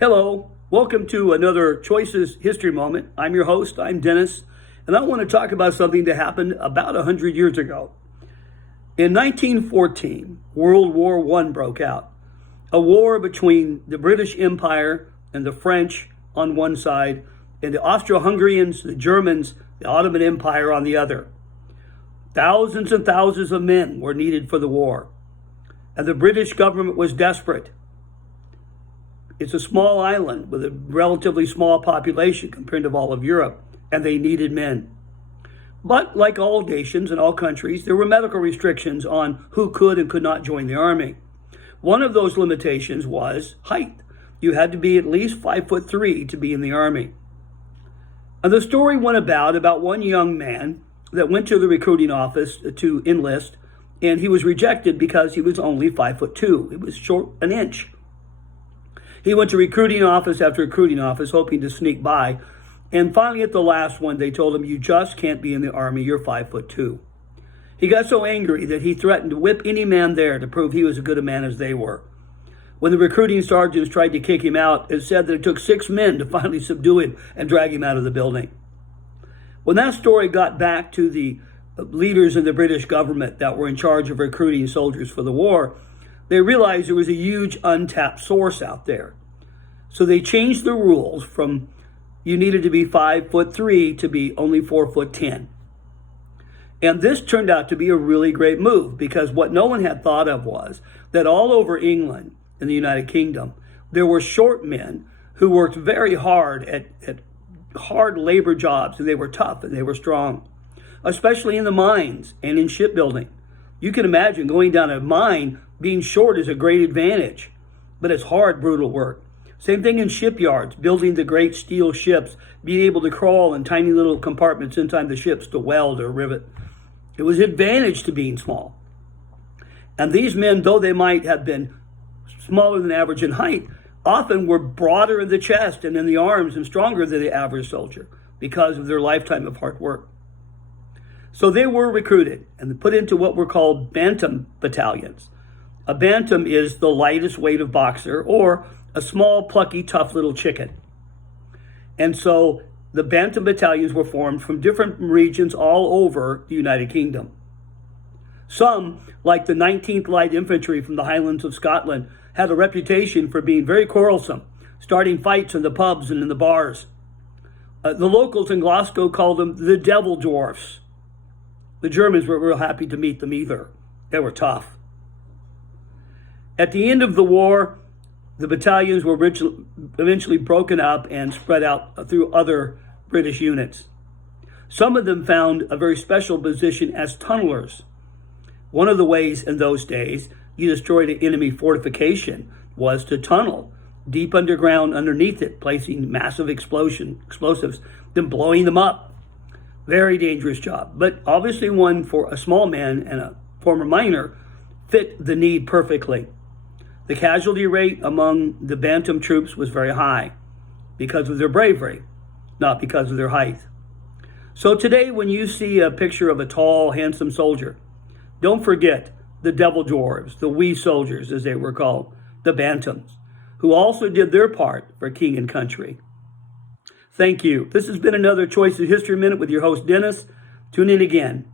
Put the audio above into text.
Hello, welcome to another Choices History Moment. I'm your host, I'm Dennis, and I want to talk about something that happened about 100 years ago. In 1914, World War I broke out, a war between the British Empire and the French on one side, and the Austro-Hungarians, the Germans, the Ottoman Empire on the other. Thousands and thousands of men were needed for the war, and the British government was desperate. It's a small island with a relatively small population compared to all of Europe, and they needed men. But like all nations and all countries, there were medical restrictions on who could and could not join the army. One of those limitations was height. You had to be at least 5'3" to be in the army. And the story went about one young man that went to the recruiting office to enlist, and he was rejected because he was only 5'2". He was short an inch. He went to recruiting office after recruiting office, hoping to sneak by. And finally, at the last one, they told him, "You just can't be in the army. You're 5'2". He got so angry that he threatened to whip any man there to prove he was as good a man as they were. When the recruiting sergeants tried to kick him out, it said that it took 6 men to finally subdue him and drag him out of the building. When that story got back to the leaders in the British government that were in charge of recruiting soldiers for the war, they realized there was a huge untapped source out there. So they changed the rules from you needed to be 5'3" to be only 4'10". And this turned out to be a really great move, because what no one had thought of was that all over England and the United Kingdom, there were short men who worked very hard at hard labor jobs, and they were tough and they were strong, especially in the mines and in shipbuilding. You can imagine going down a mine, being short is a great advantage, but it's hard, brutal work. Same thing in shipyards, building the great steel ships, being able to crawl in tiny little compartments inside the ships to weld or rivet. It was an advantage to being small. And these men, though they might have been smaller than average in height, often were broader in the chest and in the arms and stronger than the average soldier because of their lifetime of hard work. So they were recruited and put into what were called bantam battalions. A bantam is the lightest weight of boxer, or a small, plucky, tough little chicken. And so the bantam battalions were formed from different regions all over the United Kingdom. Some, like the 19th Light Infantry from the Highlands of Scotland, had a reputation for being very quarrelsome, starting fights in the pubs and in the bars. The locals in Glasgow called them the Devil Dwarfs. The Germans were real happy to meet them either. They were tough. At the end of the war, the battalions were eventually broken up and spread out through other British units. Some of them found a very special position as tunnelers. One of the ways in those days you destroyed an enemy fortification was to tunnel deep underground underneath it, placing massive explosives, then blowing them up. Very dangerous job, but obviously one for a small man and a former miner fit the need perfectly. The casualty rate among the bantam troops was very high because of their bravery, not because of their height. So today, when you see a picture of a tall, handsome soldier, don't forget the Devil Dwarves, the wee soldiers as they were called, the bantams, who also did their part for king and country. Thank you. This has been another Choices History Minute with your host, Dennis. Tune in again.